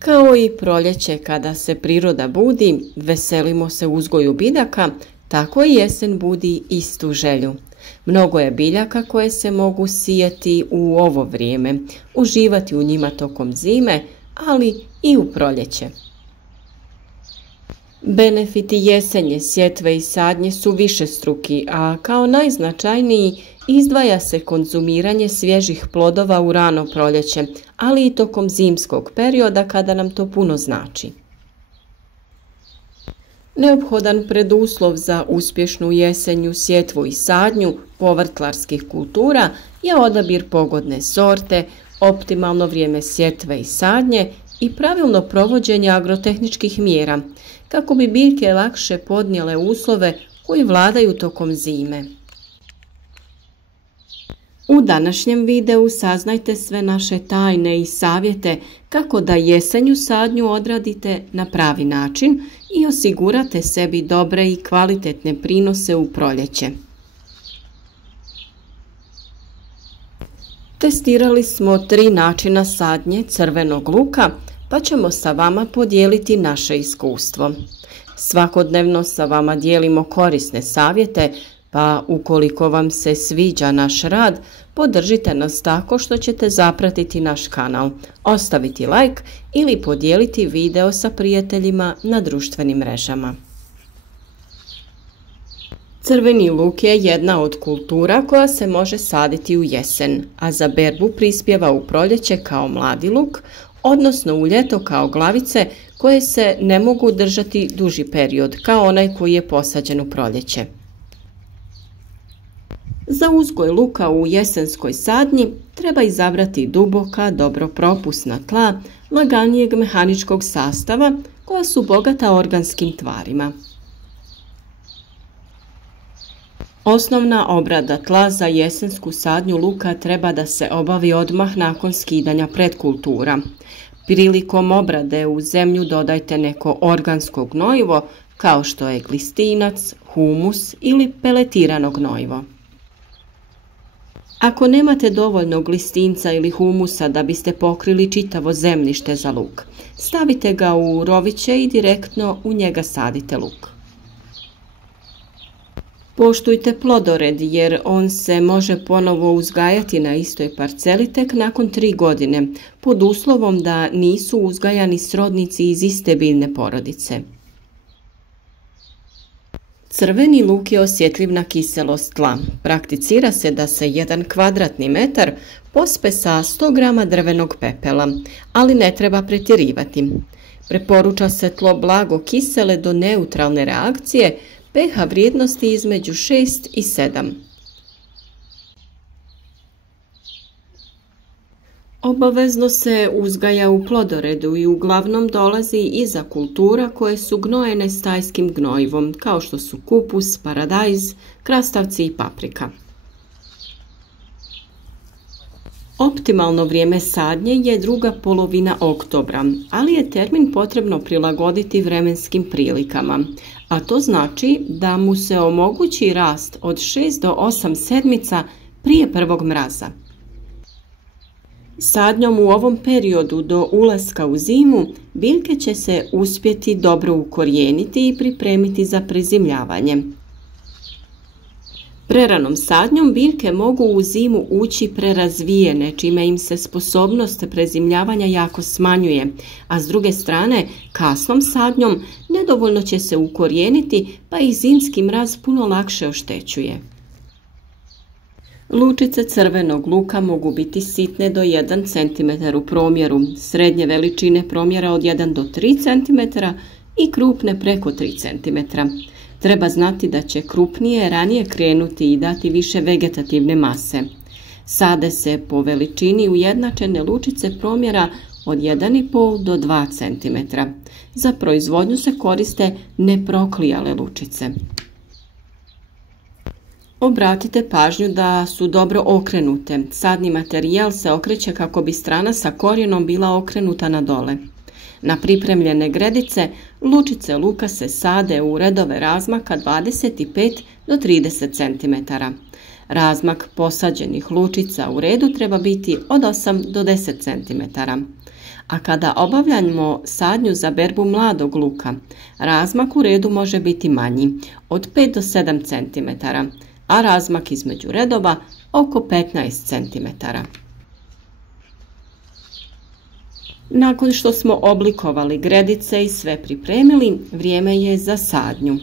Kao i proljeće kada se priroda budi, veselimo se uzgoju biljaka, tako i jesen budi istu želju. Mnogo je biljaka koje se mogu sijati u ovo vrijeme, uživati u njima tokom zime, ali i u proljeće. Benefiti jesenje, sjetve i sadnje su višestruki, a kao najznačajniji izdvaja se konzumiranje svježih plodova u rano proljeće, ali i tokom zimskog perioda kada nam to puno znači. Neophodan preduslov za uspješnu jesenju, sjetvu i sadnju povrtlarskih kultura je odabir pogodne sorte, optimalno vrijeme sjetve i sadnje i pravilno provođenje agrotehničkih mjera, kako bi biljke lakše podnijele uslove koji vladaju tokom zime. U današnjem videu saznajte sve naše tajne i savjete kako da jesenju sadnju odradite na pravi način i osigurate sebi dobre i kvalitetne prinose u proljeće. Testirali smo 3 načina sadnje crvenog luka, pa ćemo sa vama podijeliti naše iskustvo. Svakodnevno sa vama dijelimo korisne savjete, pa ukoliko vam se sviđa naš rad, podržite nas tako što ćete zapratiti naš kanal, ostaviti like ili podijeliti video sa prijateljima na društvenim mrežama. Crveni luk je jedna od kultura koja se može saditi u jesen, a za berbu prispijeva u proljeće kao mladi luk, odnosno u ljeto kao glavice koje se ne mogu držati duži period, kao onaj koji je posađen u proljeće. Za uzgoj luka u jesenskoj sadnji treba izabrati duboka, dobro propusna tla, laganijeg mehaničkog sastava koja su bogata organskim tvarima. Osnovna obrada tla za jesensku sadnju luka treba da se obavi odmah nakon skidanja predkultura. Prilikom obrade u zemlju dodajte neko organsko gnojivo kao što je glistinac, humus ili peletirano gnojivo. Ako nemate dovoljno glistinca ili humusa da biste pokrili čitavo zemljište za luk, stavite ga u roviće i direktno u njega sadite luk. Poštujte plodored jer on se može ponovo uzgajati na istoj parceli tek nakon 3 godine, pod uslovom da nisu uzgajani srodnici iz iste biljne porodice. Crveni luk je osjetljiv na kiselost tla. Prakticira se da se 1 kvadratni metar pospe sa 100 grama drvenog pepela, ali ne treba pretjerivati. Preporuča se tlo blago kisele do neutralne reakcije, pH vrijednosti između 6 i 7. Obavezno se uzgaja u plodoredu i uglavnom dolazi iza kultura koje su gnojene stajskim gnojivom, kao što su kupus, paradajz, krastavci i paprika. Optimalno vrijeme sadnje je druga polovina oktobra, ali je termin potrebno prilagoditi vremenskim prilikama, a to znači da mu se omogući rast od 6 do 8 sedmica prije prvog mraza. Sadnjom u ovom periodu do ulaska u zimu biljke će se uspjeti dobro ukorijeniti i pripremiti za prezimljavanje. Preranom sadnjom biljke mogu u zimu ući prerazvijene, čime im se sposobnost prezimljavanja jako smanjuje, a s druge strane, kasnom sadnjom nedovoljno će se ukorijeniti, pa i zimski mraz puno lakše oštećuje. Lučice crvenog luka mogu biti sitne do 1 cm u promjeru, srednje veličine promjera od 1 do 3 cm i krupne preko 3 cm. Treba znati da će krupnije ranije krenuti i dati više vegetativne mase. Sade se po veličini ujednačene lučice promjera od 1,5 do 2 cm. Za proizvodnju se koriste neproklijale lučice. Obratite pažnju da su dobro okrenute. Sadni materijal se okreće kako bi strana sa korijenom bila okrenuta na dole. Na pripremljene gredice lučice luka se sade u redove razmaka 25 do 30 cm. Razmak posađenih lučica u redu treba biti od 8 do 10 cm. A kada obavljamo sadnju za berbu mladog luka, razmak u redu može biti manji, od 5 do 7 cm, a razmak između redova oko 15 cm. Nakon što smo oblikovali gredice i sve pripremili, vrijeme je za sadnju.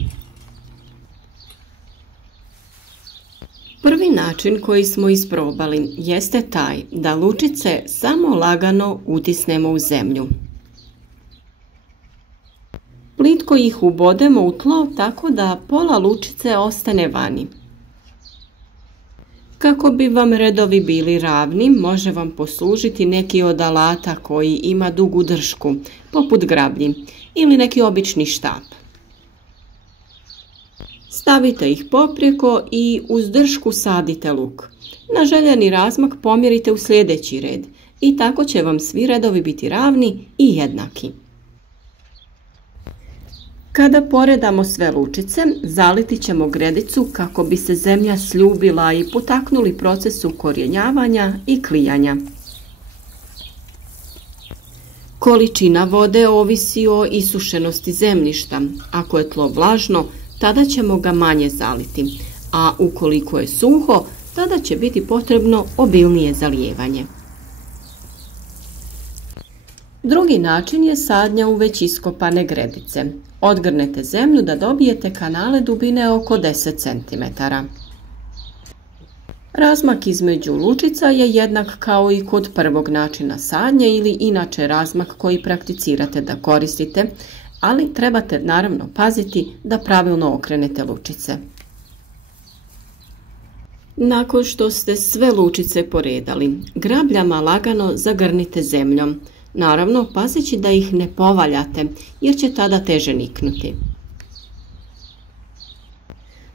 Prvi način koji smo isprobali jeste taj da lučice samo lagano utisnemo u zemlju. Plitko ih ubodemo u tlo tako da pola lučice ostane vani. Kako bi vam redovi bili ravni, može vam poslužiti neki od alata koji ima dugu dršku, poput grablji, ili neki obični štap. Stavite ih poprijeko i uz dršku sadite luk. Na željeni razmak pomjerite u sljedeći red i tako će vam svi redovi biti ravni i jednaki. Kada poredamo sve lučice, zaliti ćemo gredicu kako bi se zemlja sljubila i potaknuli proces ukorijenjavanja i klijanja. Količina vode ovisi o isušenosti zemljišta. Ako je tlo vlažno, tada ćemo ga manje zaliti, a ukoliko je suho, tada će biti potrebno obilnije zalijevanje. Drugi način je sadnja u već iskopane gredice. Odgrnete zemlju da dobijete kanale dubine oko 10 cm. Razmak između lučica je jednak kao i kod prvog načina sadnje ili inače razmak koji prakticirate da koristite, ali trebate naravno paziti da pravilno okrenete lučice. Nakon što ste sve lučice poredali, grabljama lagano zagrnite zemljom. Naravno, pazeći da ih ne povaljate, jer će tada teže niknuti.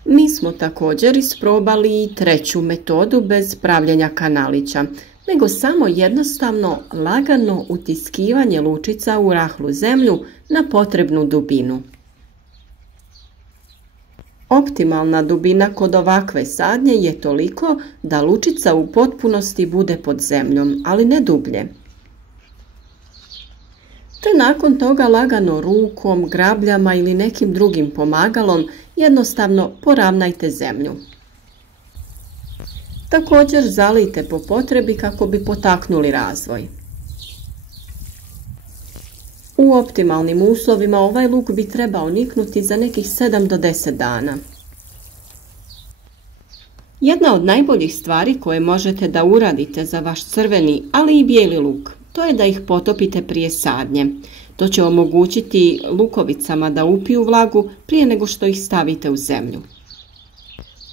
Mi smo također isprobali i treću metodu bez pravljenja kanalića, nego samo jednostavno lagano utiskivanje lučica u rahlu zemlju na potrebnu dubinu. Optimalna dubina kod ovakve sadnje je toliko da lučica u potpunosti bude pod zemljom, ali ne dublje. Te nakon toga lagano rukom, grabljama ili nekim drugim pomagalom jednostavno poravnajte zemlju. Također zalijte po potrebi kako bi potaknuli razvoj. U optimalnim uslovima ovaj luk bi trebao niknuti za nekih 7 do 10 dana. Jedna od najboljih stvari koje možete da uradite za vaš crveni, ali i bijeli luk, to je da ih potopite prije sadnje. To će omogućiti lukovicama da upiju vlagu prije nego što ih stavite u zemlju.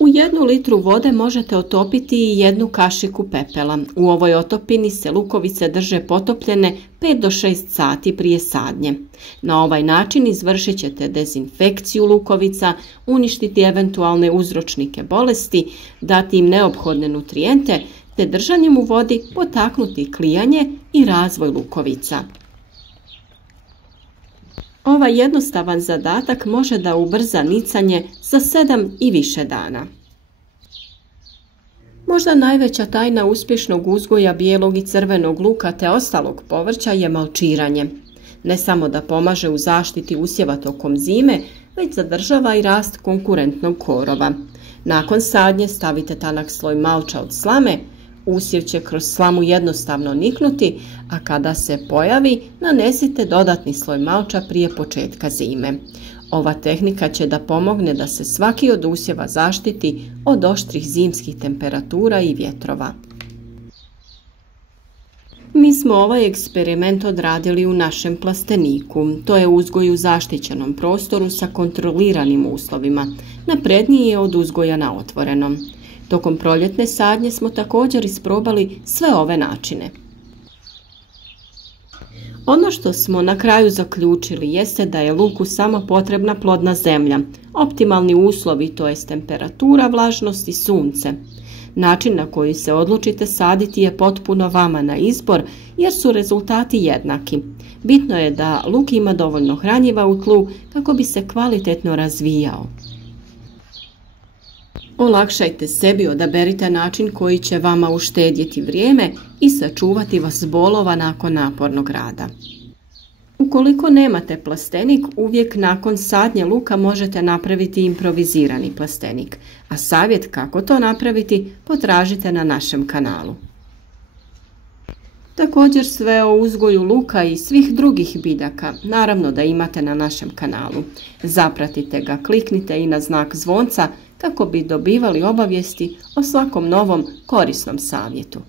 U 1 litru vode možete otopiti i 1 kašiku pepela. U ovoj otopini se lukovice drže potopljene 5 do 6 sati prije sadnje. Na ovaj način izvršit ćete dezinfekciju lukovica, uništiti eventualne uzročnike bolesti, dati im neophodne nutrijente, te držanjem u vodi potaknuti klijanje i razvoj lukovica. Ovaj jednostavan zadatak može da ubrza nicanje za 7 i više dana. Možda najveća tajna uspješnog uzgoja bijelog i crvenog luka te ostalog povrća je malčiranje. Ne samo da pomaže u zaštiti usjeva tokom zime, već zadržava i rast konkurentnog korova. Nakon sadnje stavite tanak sloj malča od slame, usjev će kroz slamu jednostavno niknuti, a kada se pojavi, nanesite dodatni sloj malča prije početka zime. Ova tehnika će da pomogne da se svaki od usjeva zaštiti od oštrih zimskih temperatura i vjetrova. Mi smo ovaj eksperiment odradili u našem plasteniku. To je uzgoj u zaštićenom prostoru sa kontroliranim uslovima. Napredniji je od uzgoja na otvorenom. Tokom proljetne sadnje smo također isprobali sve ove načine. Ono što smo na kraju zaključili jeste da je luku samo potrebna plodna zemlja, optimalni uslovi, to jest temperatura, vlažnost i sunce. Način na koji se odlučite saditi je potpuno vama na izbor jer su rezultati jednaki. Bitno je da luk ima dovoljno hranjiva u tlu kako bi se kvalitetno razvijao. Olakšajte sebi, odaberite način koji će vama uštedjeti vrijeme i sačuvati vas bolova nakon napornog rada. Ukoliko nemate plastenik, uvijek nakon sadnje luka možete napraviti improvizirani plastenik, a savjet kako to napraviti potražite na našem kanalu. Također sve o uzgoju luka i svih drugih biljaka naravno da imate na našem kanalu. Zapratite ga, kliknite i na znak zvonca kako bi dobivali obavijesti o svakom novom korisnom savjetu.